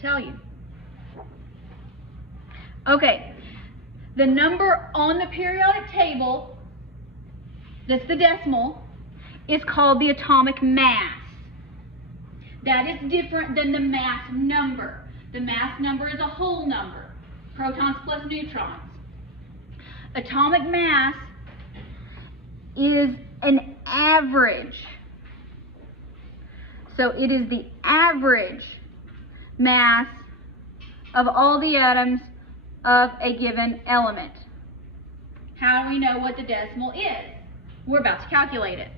tell you. Okay, the number on the periodic table, that's the decimal, is called the atomic mass. That is different than the mass number. The mass number is a whole number, protons plus neutrons. Atomic mass is an average. So it is the average mass of all the atoms of a given element. How do we know what the decimal is? We're about to calculate it.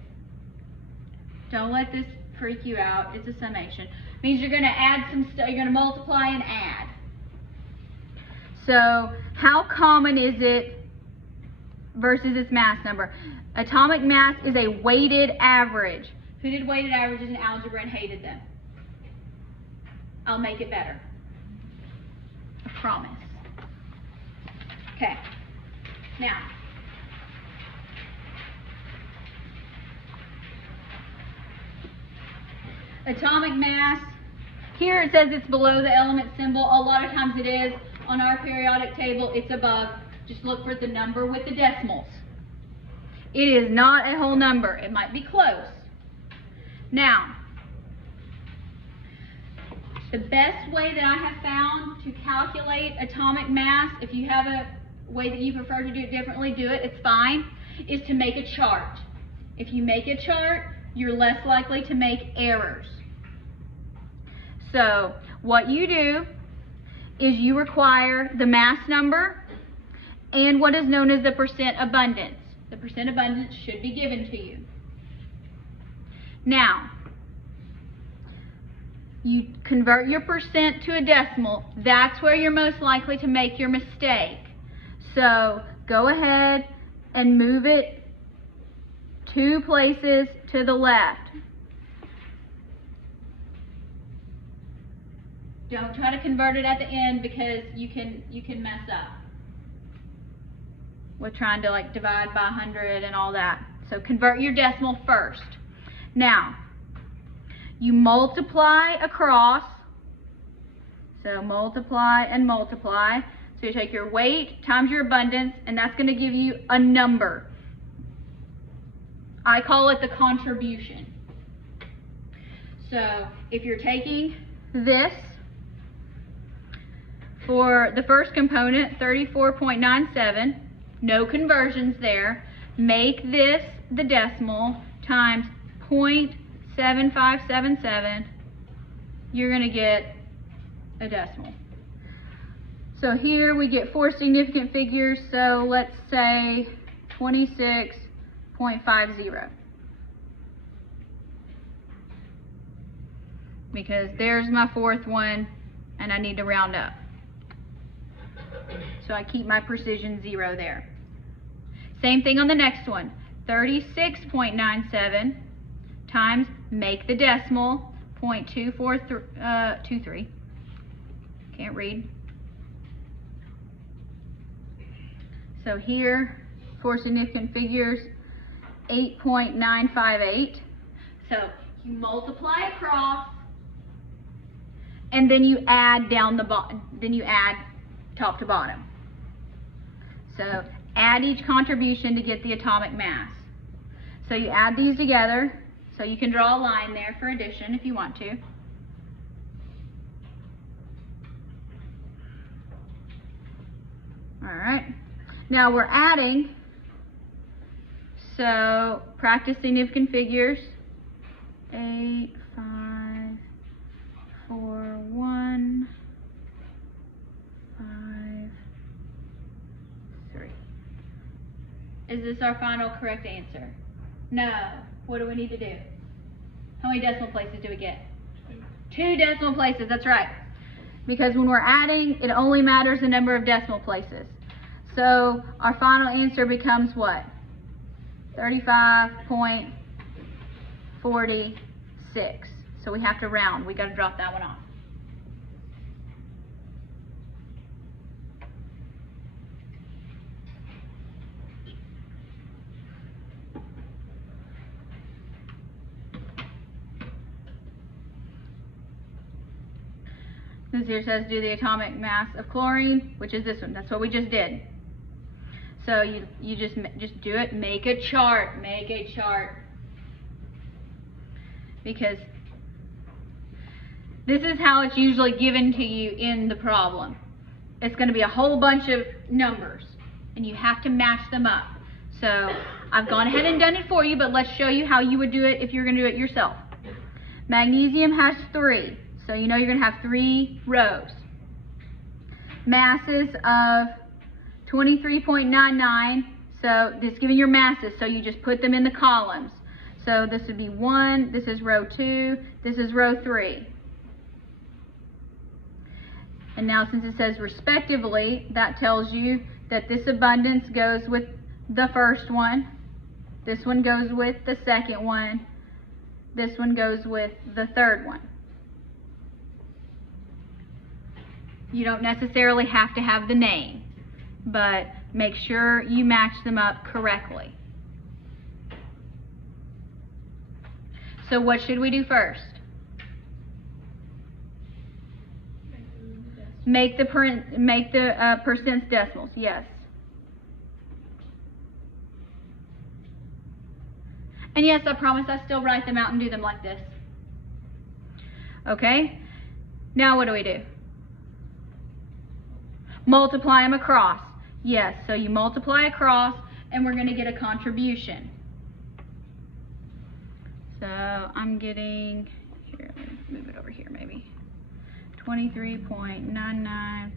Don't let this freak you out. It's a summation. It means you're going to add some stuff. You're going to multiply and add. So how common is it versus its mass number? Atomic mass is a weighted average. Who did weighted averages in algebra and hated them? I'll make it better. I promise. Okay. Now, atomic mass, here it says it's below the element symbol. A lot of times it is. On our periodic table, it's above. Just look for the number with the decimals. It is not a whole number. It might be close. Now, the best way that I have found to calculate atomic mass, if you have a way that you prefer to do it differently, do it, it's fine, is to make a chart. If you make a chart, you're less likely to make errors. So, what you do is you require the mass number and what is known as the percent abundance. The percent abundance should be given to you. Now, you convert your percent to a decimal. That's where you're most likely to make your mistake. So go ahead and move it 2 places to the left. Don't try to convert it at the end because you can mess up with trying to like divide by 100 and all that. So convert your decimal first. Now, you multiply across. So multiply and multiply. So you take your weight times your abundance, and that's going to give you a number. I call it the contribution. So if you're taking this, for the first component, 34.97, no conversions there, make this the decimal times 0.7577, you're going to get a decimal. So here we get 4 significant figures, so let's say 26.50. Because there's my 4th one, and I need to round up. So I keep my precision 0 there. Same thing on the next one. 36.97 times, make the decimal, 0.2423. Can't read. So here, 4 significant figures, 8.958. So you multiply across, and then you add down the bottom. Then you add top to bottom. So add each contribution to get the atomic mass. So you add these together. So you can draw a line there for addition if you want to. All right. Now we're adding. So practice significant figures. 8, 5, 4, 1, 5, 3. Is this our final correct answer? No. What do we need to do? How many decimal places do we get? 2 decimal places, that's right. Because when we're adding, it only matters the number of decimal places. So our final answer becomes what? 35.46. So we have to round. We got to drop that one off. This here says do the atomic mass of chlorine, which is this one. That's what we just did. So you just do it. Make a chart. Make a chart. Because this is how it's usually given to you in the problem. It's going to be a whole bunch of numbers, and you have to match them up. So I've gone ahead and done it for you, but let's show you how you would do it if you're going to do it yourself. Magnesium has 3, so you know you're going to have 3 rows. Masses of 23.99, so this is giving your masses, so you just put them in the columns. So this would be 1, this is row 2, this is row 3. And now since it says respectively, that tells you that this abundance goes with the first one, this one goes with the second one, this one goes with the third one. You don't necessarily have to have the name, but make sure you match them up correctly. So what should we do first? Make the percents decimals, yes. And yes, I promise I still write them out and do them like this. Okay? Now what do we do? Multiply them across. Yes, so you multiply across and we're going to get a contribution. So I'm getting, here, let me move it over here maybe. 23.99.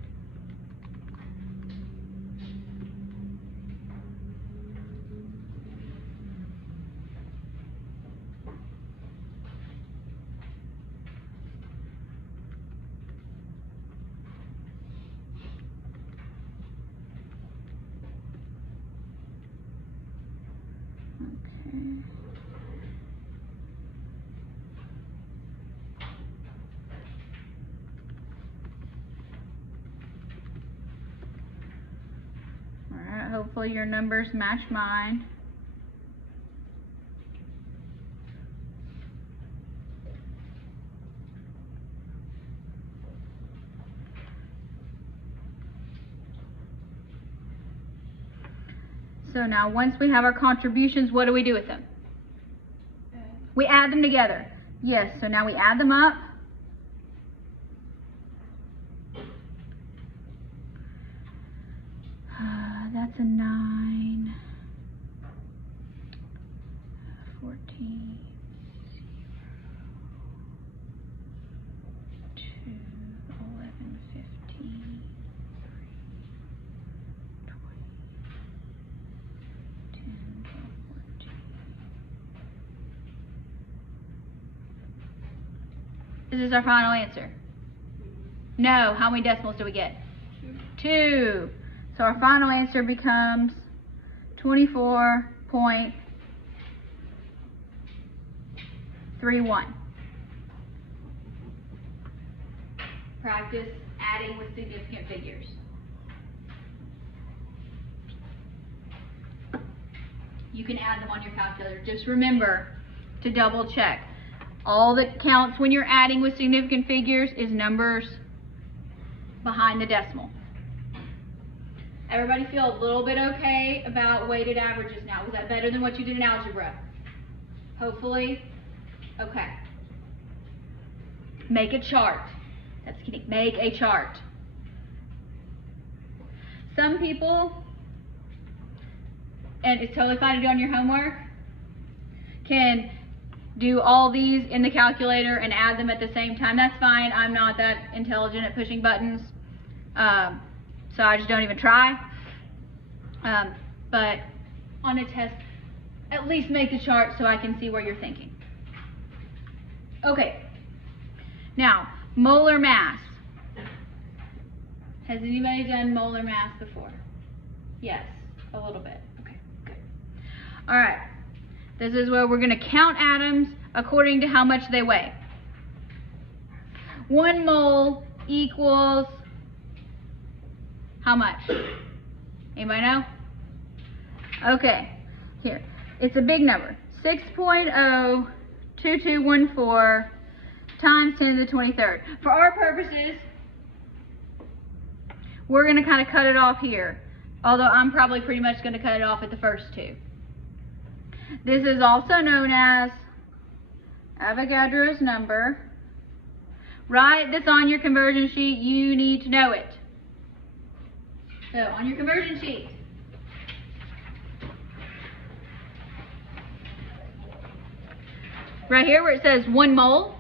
Hopefully your numbers match mine. So now once we have our contributions, what do we do with them? We add them together. Yes, so now we add them up. That's a 9, 14, 2, 11, 15, 20, 10, 12, 14. Is this our final answer? No. How many decimals do we get? 2. So our final answer becomes 24.31. Practice adding with significant figures. You can add them on your calculator. Just remember to double check. All that counts when you're adding with significant figures is numbers behind the decimal. Everybody feel a little bit okay about weighted averages now? Was that better than what you did in algebra? Hopefully. Okay. Make a chart. That's key. Make a chart. Some people, and it's totally fine to do on your homework, can do all these in the calculator and add them at the same time. That's fine. I'm not that intelligent at pushing buttons. So I just don't even try. But on a test, at least make the chart so I can see where you're thinking. Okay. Now, molar mass. Has anybody done molar mass before? Yes, a little bit. Okay, good. All right. This is where we're going to count atoms according to how much they weigh. 1 mole equals how much? Anybody know? Okay, here. It's a big number. 6.02214 times 10 to the 23rd. For our purposes, we're going to kind of cut it off here. Although I'm probably pretty much going to cut it off at the first 2. This is also known as Avogadro's number. Write this on your conversion sheet. You need to know it. So on your conversion sheet, right here where it says 1 mole,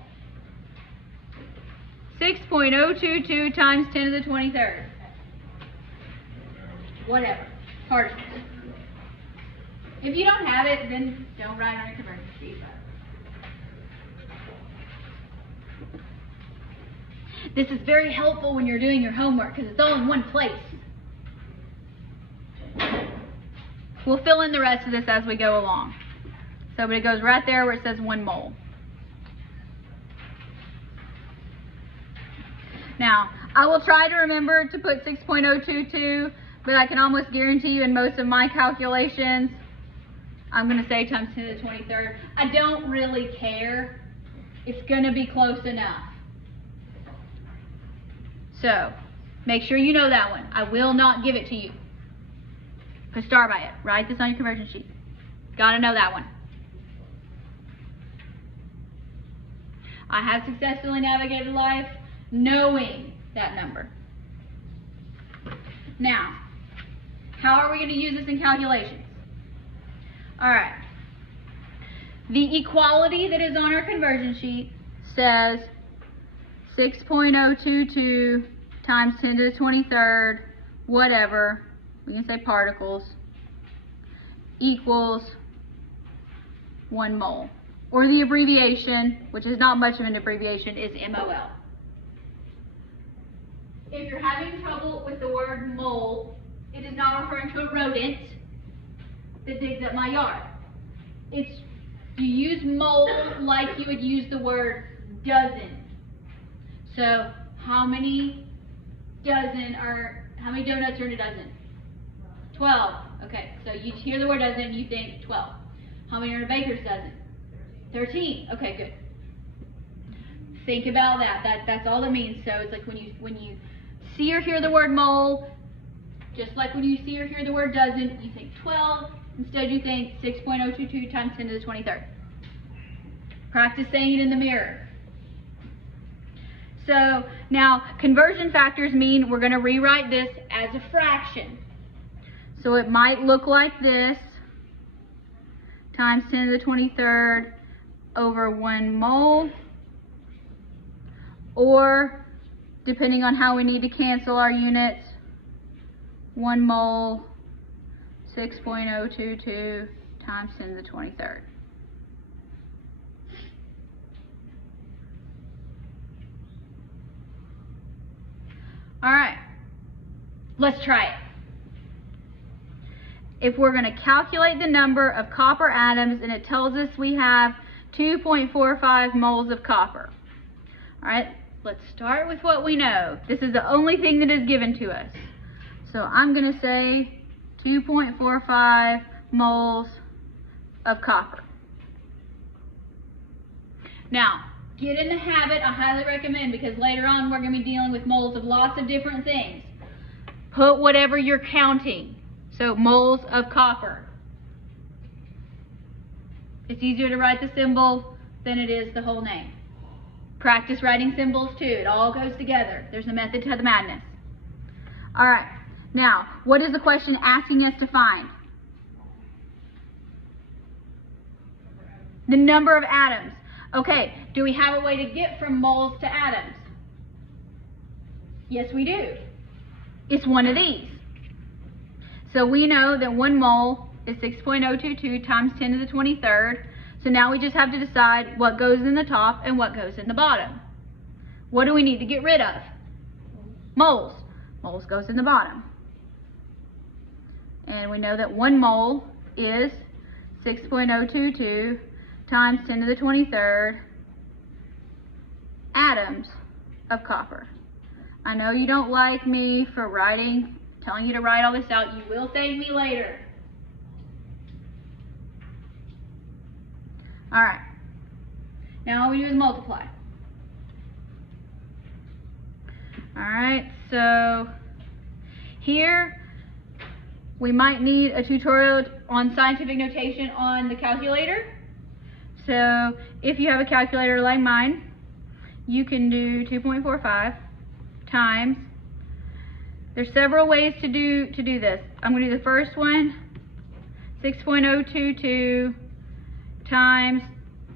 6.022 times 10 to the 23rd. Whatever. Particles. If you don't have it, then don't write on your conversion sheet. This is very helpful when you're doing your homework because it's all in one place. We'll fill in the rest of this as we go along. So, but it goes right there where it says 1 mole. Now, I will try to remember to put 6.022, but I can almost guarantee you in most of my calculations, I'm going to say times 10 to the 23rd. I don't really care. It's going to be close enough. So, make sure you know that one. I will not give it to you. But start by it. Write this on your conversion sheet. Gotta know that one. I have successfully navigated life knowing that number. Now, how are we going to use this in calculations? Alright. The equality that is on our conversion sheet says 6.022 times 10 to the 23rd, whatever, we can say particles, equals 1 mole. Or the abbreviation, which is not much of an abbreviation, is MOL. If you're having trouble with the word mole, it is not referring to a rodent that digs up my yard. You use mole like you would use the word dozen. So how many donuts are in a dozen? 12. Okay, so you hear the word dozen, you think 12. How many are in a baker's dozen? 13. Okay, good. Think about that. That's all it means. So it's like when you see or hear the word mole, just like when you see or hear the word dozen, you think 12. Instead, you think 6.022 times 10 to the 23rd. Practice saying it in the mirror. So now conversion factors mean we're going to rewrite this as a fraction. So it might look like this, times 10 to the 23rd over 1 mole, or depending on how we need to cancel our units, 1 mole, 6.022 times 10 to the 23rd. All right, let's try it. If we're going to calculate the number of copper atoms and it tells us we have 2.45 moles of copper. All right, let's start with what we know. This is the only thing that is given to us. So I'm going to say 2.45 moles of copper. Now, get in the habit, I highly recommend, because later on we're going to be dealing with moles of lots of different things. Put whatever you're counting. So moles of copper. It's easier to write the symbol than it is the whole name. Practice writing symbols too. It all goes together. There's a method to the madness. All right. Now, what is the question asking us to find? The number of atoms. Okay, do we have a way to get from moles to atoms? Yes, we do. It's one of these. So we know that 1 mole is 6.022 times 10 to the 23rd. So now we just have to decide what goes in the top and what goes in the bottom. What do we need to get rid of? Moles. Moles goes in the bottom. And we know that 1 mole is 6.022 times 10 to the 23rd atoms of copper. I know you don't like me for telling you to write all this out. You will thank me later. All right. Now all we do is multiply. All right, so Here, we might need a tutorial on scientific notation on the calculator. So if you have a calculator like mine, you can do 2.45 times. There's several ways to do this. I'm going to do the first one, 6.022 times,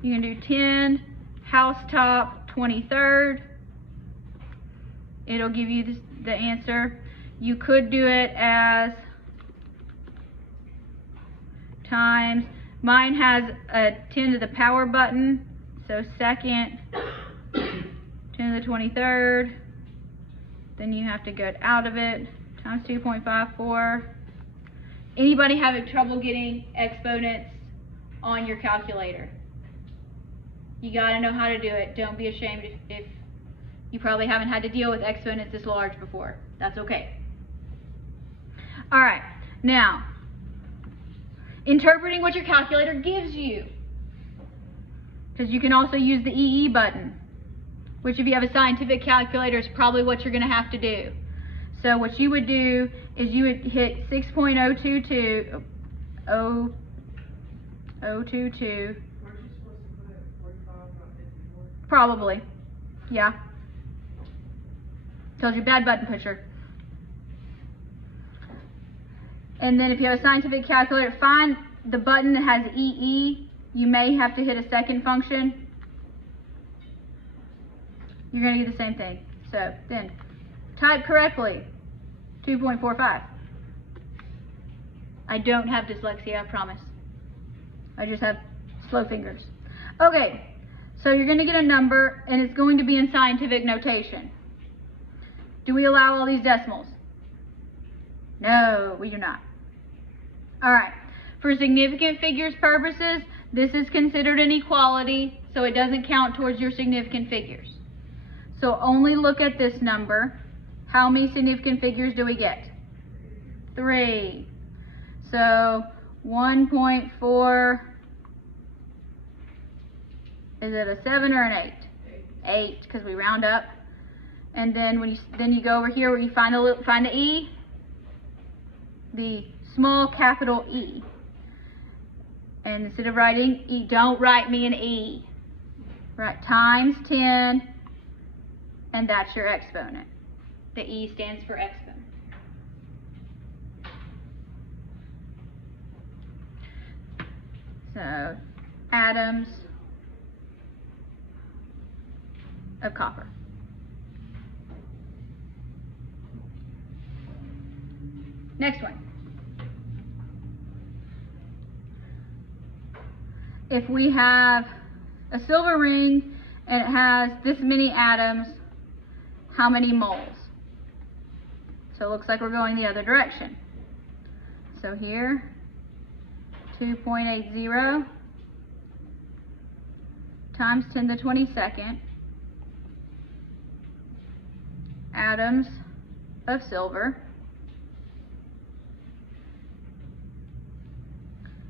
you can do 10 housetop 23rd. It'll give you the answer. You could do it as times, mine has a 10 to the power button, so second, 10 to the 23rd, then you have to go out of it, times 2.54. Anybody having trouble getting exponents on your calculator? You gotta know how to do it. Don't be ashamed if you probably haven't had to deal with exponents this large before. That's okay. All right, now, interpreting what your calculator gives you. Because you can also use the EE button, which if you have a scientific calculator is probably what you're going to have to do. So what you would do is you would hit 6.022, 022, probably, yeah. Tells you bad button pusher. And then if you have a scientific calculator, find the button that has EE. You may have to hit a second function. You're going to get the same thing. So then, type correctly, 2.45. I don't have dyslexia, I promise. I just have slow fingers. Okay, so you're going to get a number, and it's going to be in scientific notation. Do we allow all these decimals? No, we do not. All right, for significant figures purposes, this is considered an equality, so it doesn't count towards your significant figures. So only look at this number. How many significant figures do we get? 3. So 1.4, is it a 7 or an 8? 8, because we round up. And then when you go over here where you find the E, the small capital E. And instead of writing E, don't write me an E. Write times 10, and that's your exponent. The E stands for exponent. So, atoms of copper. Next one. If we have a silver ring and it has this many atoms, how many moles? So it looks like we're going the other direction. So here, 2.80 times 10 to the 22nd atoms of silver.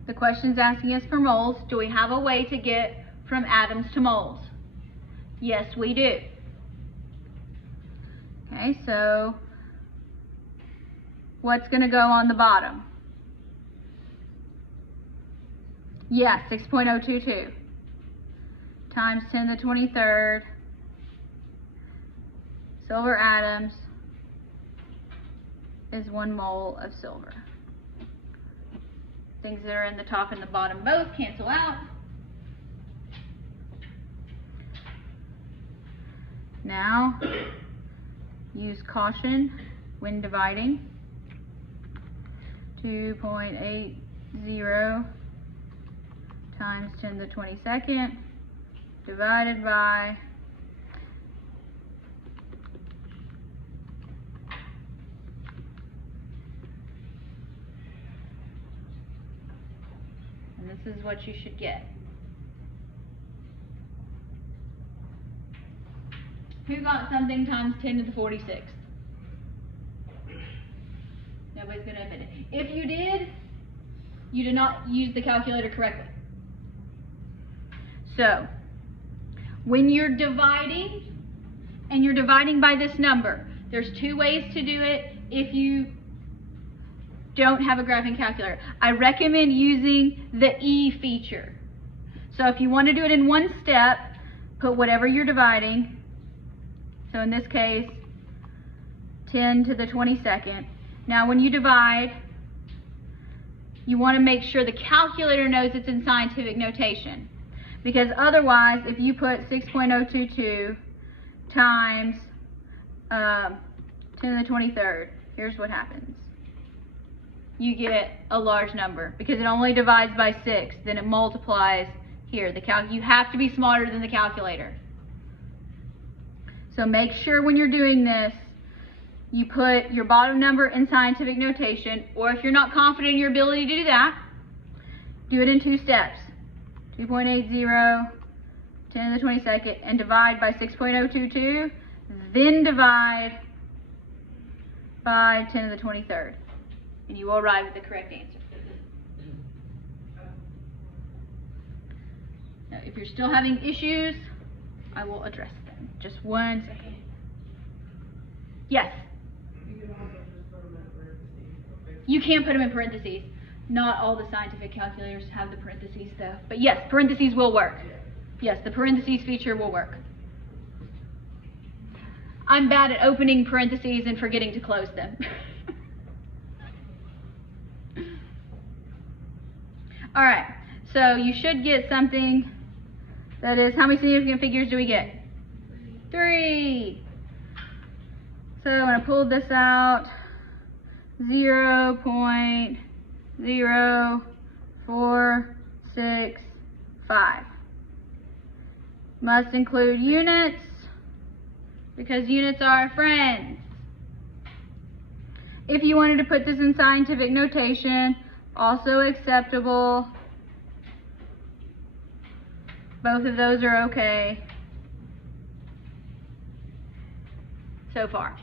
The question's asking us for moles. Do we have a way to get from atoms to moles? Yes, we do. Okay, so what's going to go on the bottom? Yes, 6.022 times 10 to the 23rd silver atoms is 1 mole of silver. Things that are in the top and the bottom both cancel out. Now, use caution when dividing. 2.80 times 10 to the 22nd divided by and this is what you should get. Who got something times 10 to the 46th? Nobody's going to admit it. If you did, you did not use the calculator correctly. So, when you're dividing, and you're dividing by this number, there's 2 ways to do it. If you don't have a graphing calculator. I recommend using the E feature. So if you want to do it in one step, put whatever you're dividing. So in this case, 10 to the 22nd. Now when you divide, you want to make sure the calculator knows it's in scientific notation. Because otherwise, if you put 6.022 times 10 to the 23rd, here's what happens. You get a large number because it only divides by 6, then it multiplies here. You have to be smarter than the calculator. So make sure when you're doing this, you put your bottom number in scientific notation, or if you're not confident in your ability to do that, do it in 2 steps. 2.80, 10 to the 22nd, and divide by 6.022, then divide by 10 to the 23rd, and you will arrive at the correct answer. Now, if you're still having issues, I will address them. Just 1 second. Yes? You can put them in parentheses. Not all the scientific calculators have the parentheses though. But yes, parentheses will work. Yes, the parentheses feature will work. I'm bad at opening parentheses and forgetting to close them. Alright, so you should get something that is, how many significant figures do we get? 3. So I'm going to pull this out. 0.0465. Must include units because units are our friends. If you wanted to put this in scientific notation, also acceptable. Both of those are okay so far.